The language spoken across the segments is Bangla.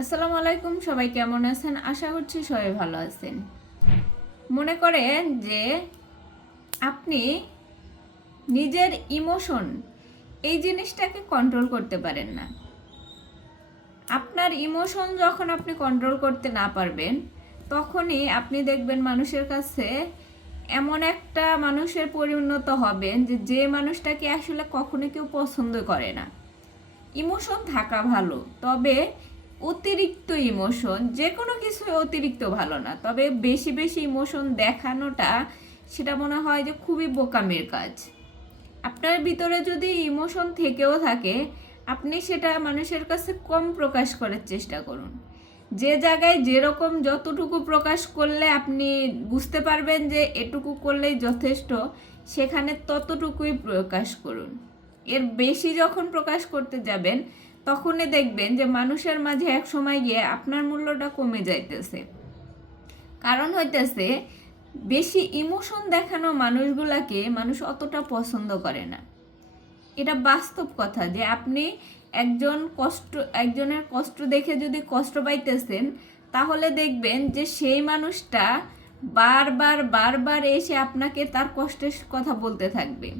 আসসালামু আলাইকুম, সবাই কেমন আছেন? আশা করছি সবাই ভালো আছেন। মনে করেন যে আপনি নিজের ইমোশন এই জিনিসটাকে কন্ট্রোল করতে পারেন না। আপনার ইমোশন যখন আপনি কন্ট্রোল করতে না পারবেন, তখনই আপনি দেখবেন মানুষের কাছে এমন একটা মানুষের পরিণত হবেন যে যে মানুষটাকে আসলে কখনো কেউ পছন্দ করে না। ইমোশন থাকা ভালো, তবে অতিরিক্ত ইমোশন যে কোনো কিছু অতিরিক্ত ভালো না, তবে বেশি বেশি ইমোশন দেখানোটা সেটা মনে হয় যে খুবই বোকামের কাজ। আপনার ভিতরে যদি ইমোশন থেকেও থাকে, আপনি সেটা মানুষের কাছে কম প্রকাশ করার চেষ্টা করুন। যে জায়গায় যেরকম যতটুকু প্রকাশ করলে আপনি বুঝতে পারবেন যে এটুকু করলেই যথেষ্ট, সেখানে ততটুকুই প্রকাশ করুন। এর বেশি যখন প্রকাশ করতে যাবেন তখনই দেখবেন যে মানুষের মাঝে এক সময় গিয়ে আপনার মূল্যটা কমে যাইতেছে। কারণ হইতেছে, বেশি ইমোশন দেখানো মানুষগুলাকে মানুষ অতটা পছন্দ করে না। এটা বাস্তব কথা যে আপনি একজন কষ্ট, একজনের কষ্ট দেখে যদি কষ্ট পাইতেছেন, তাহলে দেখবেন যে সেই মানুষটা বারবার বারবার এসে আপনাকে তার কষ্টের কথা বলতে থাকবে।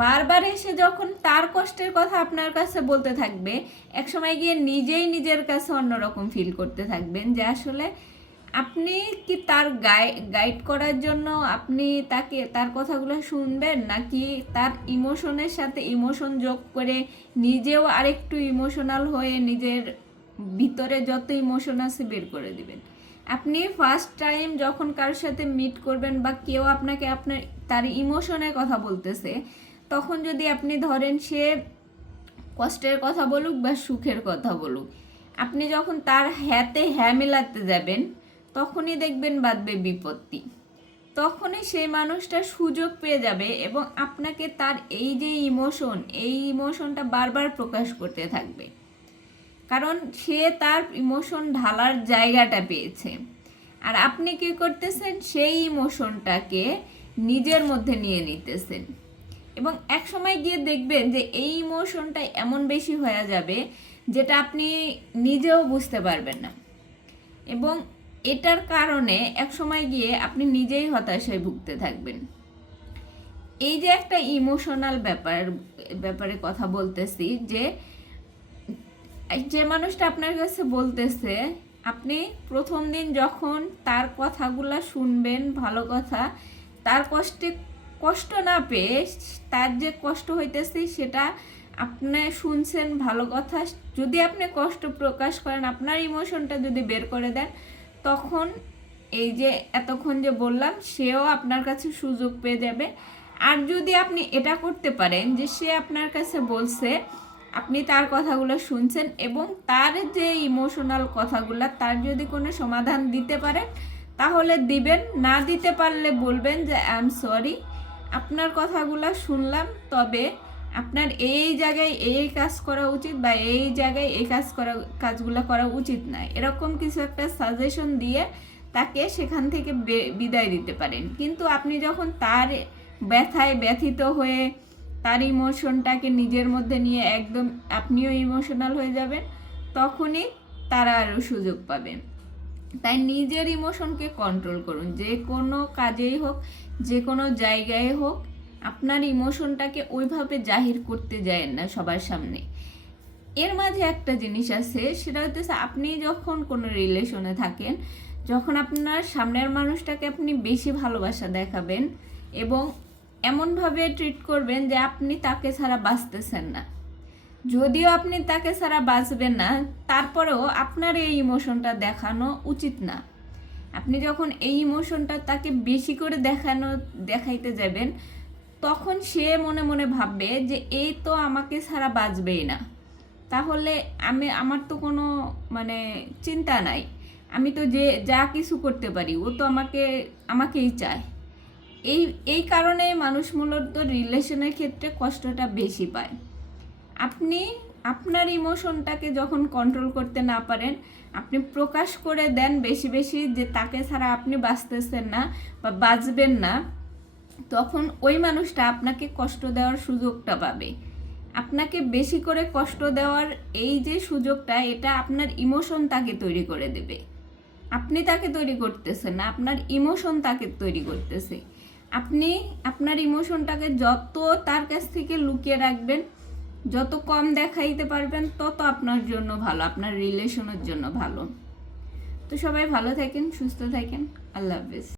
বারবার এসে যখন তার কষ্টের কথা আপনার কাছে বলতে থাকবে, একসময় গিয়ে নিজেই নিজের কাছে অন্যরকম ফিল করতে থাকবেন যে আসলে আপনি কি তার গাইড করার জন্য আপনি তাকে, তার কথাগুলো শুনবেন? নাকি তার ইমোশনের সাথে ইমোশন যোগ করে নিজেও আরেকটু ইমোশনাল হয়ে নিজের ভিতরে যত ইমোশন আছে বের করে দিবেন? আপনি ফার্স্ট টাইম যখন কারোর সাথে মিট করবেন বা কেউ আপনাকে আপনার, তার ইমোশনের কথা বলতেছে তখন যদি আপনি ধরেন সে কষ্টের কথা বলুক বা সুখের কথা বলুক, আপনি যখন তার হ্যাতে হ্যাঁ মেলাতে যাবেন, তখনই দেখবেন বাঁধবে বিপত্তি। তখনই সেই মানুষটা সুযোগ পেয়ে যাবে এবং আপনাকে তার এই যে ইমোশন এই ইমোশনটা বারবার প্রকাশ করতে থাকবে। কারণ সে তার ইমোশন ঢালার জায়গাটা পেয়েছে। আর আপনি কি করতেছেন? সেই ইমোশনটাকে নিজের মধ্যে নিয়ে নিতেছেন। এবং এক সময় গিয়ে দেখবেন যে এই ইমোশনটা এমন বেশি হয়ে যাবে যেটা আপনি নিজেও বুঝতে পারবেন না। এবং এটার কারণে এক সময় গিয়ে আপনি নিজেই হতাশায় ভুগতে থাকবেন। এই যে একটা ইমোশনাল ব্যাপার, ব্যাপারে কথা বলতেছি যে যে মানুষটা আপনার কাছে বলতেছে, আপনি প্রথম দিন যখন তার কথাগুলা শুনবেন, ভালো কথা, তার কষ্টে কষ্ট না পেয়ে তার যে কষ্ট হইতেছে সেটা আপনি শুনছেন ভালো কথা। যদি আপনি কষ্ট প্রকাশ করেন, আপনার ইমোশনটা যদি বের করে দেন, তখন এই যে এতক্ষণ যে বললাম, সেও আপনার কাছে সুযোগ পেয়ে যাবে। আর যদি আপনি এটা করতে পারেন যে সে আপনার কাছে বলছে, আপনি তার কথাগুলো শুনছেন এবং তার যে ইমোশনাল কথাগুলো, তার যদি কোনো সমাধান দিতে পারেন, তাহলে দিবেন, না দিতে পারলে বলবেন যে আই এম সরি আপনার কথাগুলো শুনলাম, তবে আপনার এই জায়গায় এই কাজ করা উচিত বা এই জায়গায় এই কাজ করা, কাজগুলো করা উচিত নয় এরকম কিছু একটা সাজেশন দিয়ে তাকে সেখান থেকে বিদায় দিতে পারেন। কিন্তু আপনি যখন তার ব্যথায় ব্যথিত হয়ে তার ইমোশনটাকে নিজের মধ্যে নিয়ে একদম আপনিও ইমোশনাল হয়ে যাবেন, তখনই তারা আরও সুযোগ পাবেন। তাই নিজের ইমোশনকে কন্ট্রোল করুন। যে কোনো কাজেই হোক, যে কোনো জায়গায় হোক, আপনার ইমোশনটাকে ওইভাবে জাহির করতে যায় না সবার সামনে। এর মাঝে একটা জিনিস আছে, সেটা হচ্ছে আপনি যখন কোনো রিলেশনে থাকেন, যখন আপনার সামনের মানুষটাকে আপনি বেশি ভালোবাসা দেখাবেন এবং এমনভাবে ট্রিট করবেন যে আপনি তাকে ছাড়া বাঁচতেছেন না। যদিও আপনি তাকে ছাড়া বাঁচবেন না, তারপরেও আপনার এই ইমোশনটা দেখানো উচিত না। আপনি যখন এই ইমোশনটা তাকে বেশি করে দেখানো, দেখাইতে যাবেন, তখন সে মনে মনে ভাববে যে, এই তো আমাকে ছাড়া বাঁচবেই না। তাহলে আমি, আমার তো কোনো মানে চিন্তা নাই। আমি তো যে, যা কিছু করতে পারি, ও তো আমাকে, আমাকেই চায়। এই এই কারণে মানুষ মূলত রিলেশনের ক্ষেত্রে কষ্টটা বেশি পায়। আপনি আপনার ইমোশনটাকে যখন কন্ট্রোল করতে না পারেন, আপনি প্রকাশ করে দেন বেশি বেশি যে তাকে ছাড়া আপনি বাঁচতেছেন না বা বাঁচবেন না, তখন ওই মানুষটা আপনাকে কষ্ট দেওয়ার সুযোগটা পাবে। আপনাকে বেশি করে কষ্ট দেওয়ার এই যে সুযোগটা, এটা আপনার ইমোশন তাকে তৈরি করে দেবে। আপনি তাকে তৈরি করতেছেন না, আপনার ইমোশন তাকে তৈরি করতেছে। আপনি আপনার ইমোশনটাকে যত তার কাছ থেকে লুকিয়ে রাখবেন যত কম দেখাইতে পারবেন, তত আপনার জন্য ভালো, আপনার রিলেশনের জন্য ভালো। তো সবাই ভালো থাকেন, সুস্থ থাকেন। আল্লাহ হাফিজ।